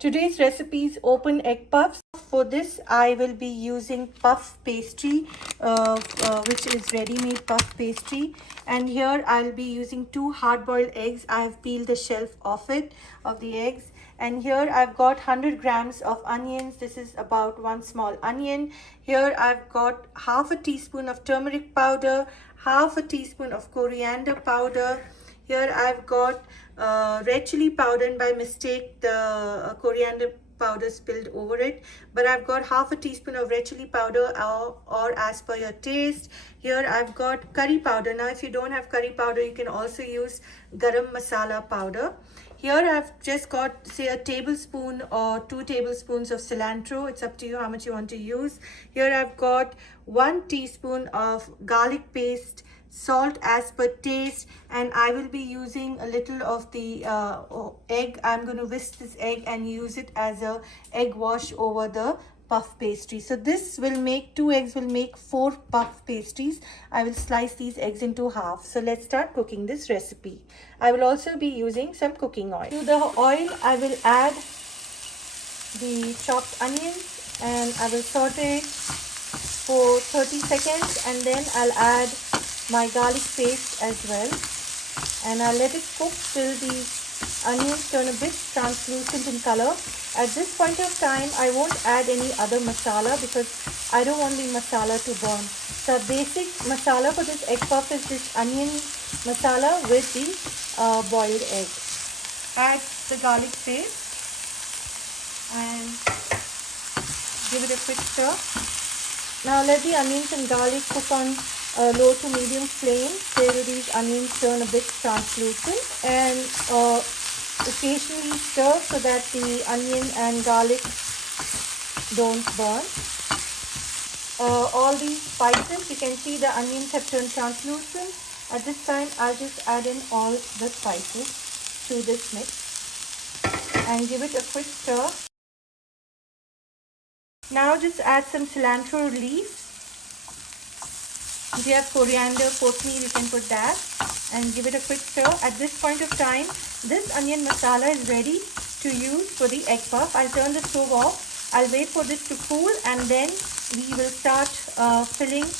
Today's recipe is open egg puffs. For this, I will be using puff pastry, which is ready-made puff pastry. And here I'll be using 2 hard-boiled eggs. I have peeled the shelf off the eggs. And here I've got 100 grams of onions. This is about 1 small onion. Here I've got half a teaspoon of turmeric powder, half a teaspoon of coriander powder. Here I've got red chili powder, and by mistake the coriander powder spilled over it, but I've got half a teaspoon of red chili powder or as per your taste. Here I've got curry powder. Now if you don't have curry powder, you can also use garam masala powder. Here I've just got, say, a tablespoon or 2 tablespoons of cilantro. It's up to you how much you want to use. Here I've got 1 teaspoon of garlic paste, salt as per taste, and I will be using a little of the egg. I'm going to whisk this egg and use it as a egg wash over the puff pastry. So this will make 2 eggs will make 4 puff pastries. I will slice these eggs into half. So let's start cooking this recipe. I will also be using some cooking oil. To the oil, I will add the chopped onions and I will saute for 30 seconds, and then I'll add my garlic paste as well, and I'll let it cook till the onions turn a bit translucent in color. At this point of time, I won't add any other masala because I don't want the masala to burn. The basic masala for this egg puff is this onion masala with the boiled egg. Add the garlic paste and give it a quick stir. Now let the onions and garlic cook on low to medium flame till these onions turn a bit translucent, and occasionally stir so that the onion and garlic don't burn. All these spices, you can see the onions have turned translucent. At this time, I'll just add in all the spices to this mix and give it a quick stir. Now just add some cilantro leaves. If you have coriander, potmi, you can put that and give it a quick stir. At this point of time, this onion masala is ready to use for the egg puff. I'll turn the stove off. I'll wait for this to cool, and then we will start filling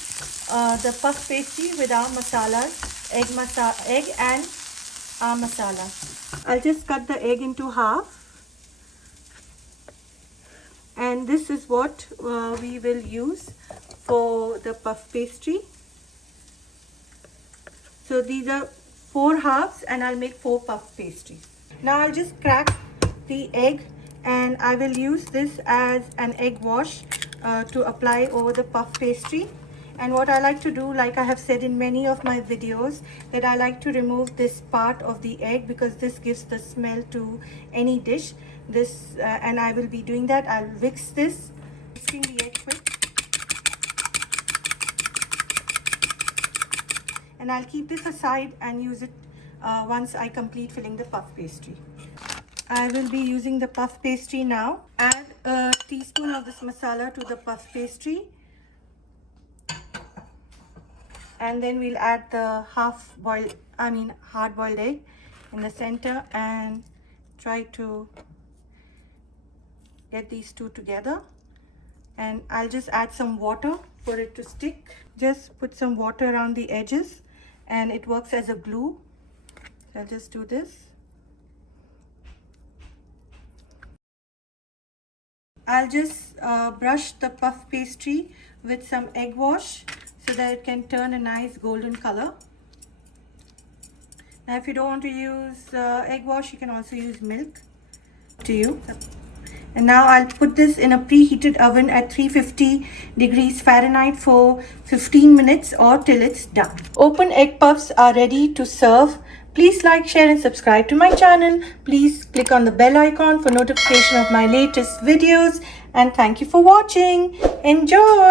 the puff pastry with our masalas, egg and our masala. I'll just cut the egg into half. And this is what we will use for the puff pastry. So these are 4 halves and I'll make 4 puff pastries. Now I'll just crack the egg and I will use this as an egg wash to apply over the puff pastry. And what I like to do, like I have said in many of my videos, that I like to remove this part of the egg because this gives the smell to any dish. And I will be doing that. I'll whisk this, mixing the egg quick. And I'll keep this aside and use it once I complete filling the puff pastry. I will be using the puff pastry now. Add a teaspoon of this masala to the puff pastry. And then we'll add the hard-boiled egg in the center and try to get these two together. And I'll just add some water for it to stick. Just put some water around the edges and it works as a glue. I'll just do this. I'll just brush the puff pastry with some egg wash so that it can turn a nice golden color. Now if you don't want to use egg wash, you can also use milk. To you. And now I'll put this in a preheated oven at 350 degrees Fahrenheit for 15 minutes or till it's done. Open egg puffs are ready to serve. Please like, share and subscribe to my channel. Please click on the bell icon for notification of my latest videos. And thank you for watching. Enjoy!